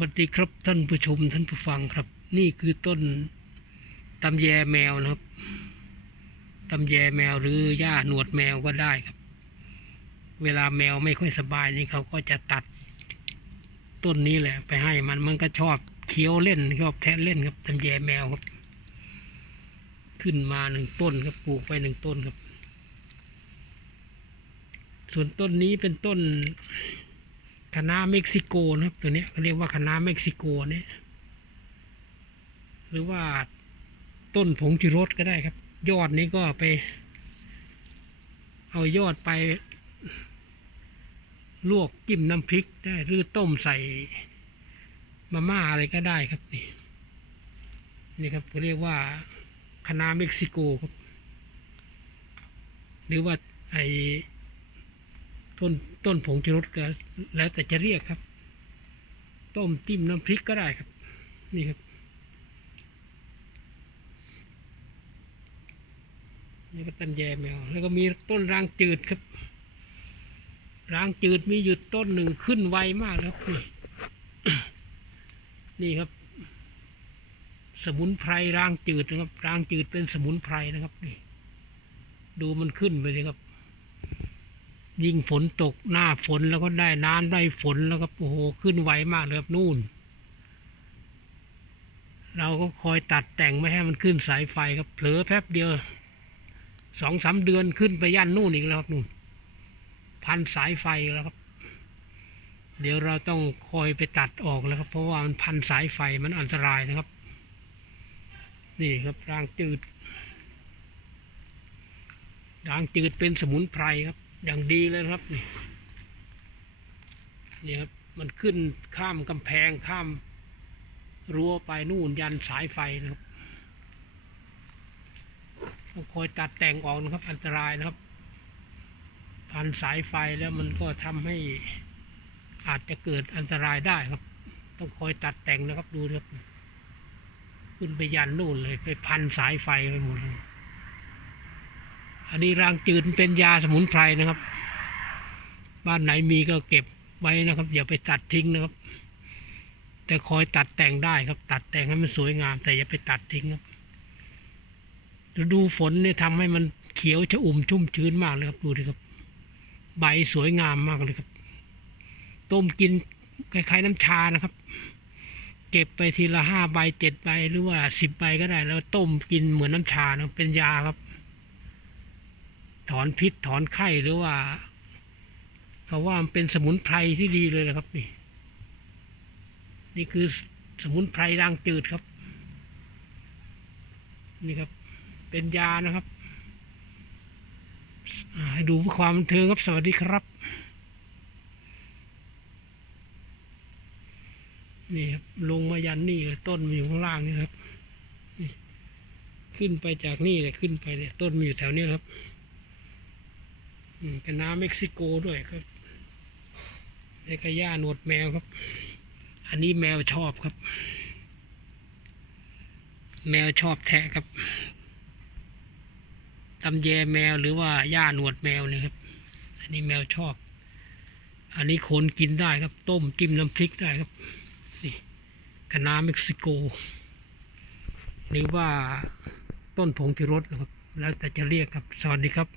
วัสดีครับท่านผู้ชมท่านผู้ฟังครับ นี่คือต้นตำแยแมวนะครับตำแยแมวหรือหญ้าหนวดแมวก็ได้ครับ เวลาแมวไม่ค่อยสบายนี่เขาก็จะตัดต้นนี้แหละ ไปให้มันมันก็ชอบเคี้ยวเล่นชอบแทะเล่นครับตำแยแมวครับ ขึ้นมาหนึ่งต้นครับปลูกไปหนึ่งต้นครับ ส่วนต้นนี้เป็นต้น คณะเม็กซิโกนะครับตัวนี้เขาเรียกว่าคณะเม็กซิโกเนี่ยหรือว่าต้นผงชูรสก็ได้ครับ ยอดนี้ก็ไป เอายอดไป ลวกจิ้มน้ำพริกได้หรือต้มใส่มาม่าอะไรก็ได้ครับนี่นี่ครับเขาเรียกว่าคณะเม็กซิโกครับ หรือว่าไอ ต้นต้นผงชูรสก็แล้วแต่จะเรียกครับ ต้มจิ้มน้ำพริกก็ได้ครับ นี่ครับนี่ก็ตันแยแมวแล้วก็มีต้นรางจืดครับ รางจืดมีอยู่ต้นหนึ่งขึ้นไวมากแล้วครับนี่นี่ครับ สมุนไพรรางจืดนะครับ รางจืดเป็นสมุนไพรนะครับ นี่ ดูมันขึ้นไปเลยครับ ยิ่งฝนตกหน้าฝนแล้วก็ได้น้ำได้ฝนแล้วก็โอ้โหขึ้นไวมากเลยครับนู่น เราก็คอยตัดแต่งไม่ให้มันขึ้นสายไฟครับเผลอแป๊บเดียวสองสามเดือนขึ้นไปย่านนู่นอีกแล้วครับนู่น พันสายไฟแล้วครับ เดี๋ยวเราต้องคอยไปตัดออกแล้วครับ เพราะว่ามันพันสายไฟมันอันตรายนะครับ นี่ครับรางจืดรางจืดเป็นสมุนไพรครับ อย่างดีเลยนะครับนี่นี่ครับมันขึ้นข้ามกำแพงข้ามรั้วไปนู่นยันสายไฟนะครับต้องคอยตัดแต่งออกนะครับ อันตรายนะครับ พันสายไฟแล้วมันก็ทำให้อาจจะเกิดอันตรายได้ครับ ต้องคอยตัดแต่งนะครับดูนะครับ ขึ้นไปยันนู่นเลยไปพันสายไฟไปหมดเลย อันนี้รางจืดเป็นยาสมุนไพรนะครับ บ้านไหนมีก็เก็บไว้นะครับ อย่าไปตัดทิ้งนะครับ แต่คอยตัดแต่งได้ครับ ตัดแต่งให้มันสวยงาม แต่อย่าไปตัดทิ้งครับฤดูฝนเนี่ยทำให้มันเขียวชอุ่มชุ่มชื้นมากเลยครับดูดิครับ ใบสวยงามมากเลยครับ ต้มกินคล้ายๆน้ำชานะครับ เก็บไปทีละห้าใบเจ็ดใบหรือว่าสิบใบก็ได้ แล้วต้มกินเหมือนน้ำชานะเป็นยาครับ ถอนพิษถอนไข้หรือว่าเขาว่ามันเป็นสมุนไพรที่ดีเลยนะครับ นี่ นี่คือสมุนไพรรางจืดครับ นี่ครับ เป็นยานะครับให้ดูเพื่อความบันเทิงครับสวัสดีครับ นี่ครับลงมายันนี่เลยต้นมันอยู่ข้างล่างนี่ครับขึ้นไปจากนี่เลยขึ้นไปเลยต้นมันอยู่แถวนี้ครับ เป็นน้ำเม็กซิโกด้วยครับในกระย่าหนวดแมวครับ อันนี้แมวชอบครับ แมวชอบแทะครับตำแยแมวหรือว่าหญ้าหนวดแมวนี่ครับ อันนี้แมวชอบ อันนี้คนกินได้ครับ ต้มจิ้มน้ำพริกได้ครับ นี่คะน้าเม็กซิโก หรือว่าต้นผงชูรสนะครับ แล้วแต่จะเรียกครับ สวัสดีครับ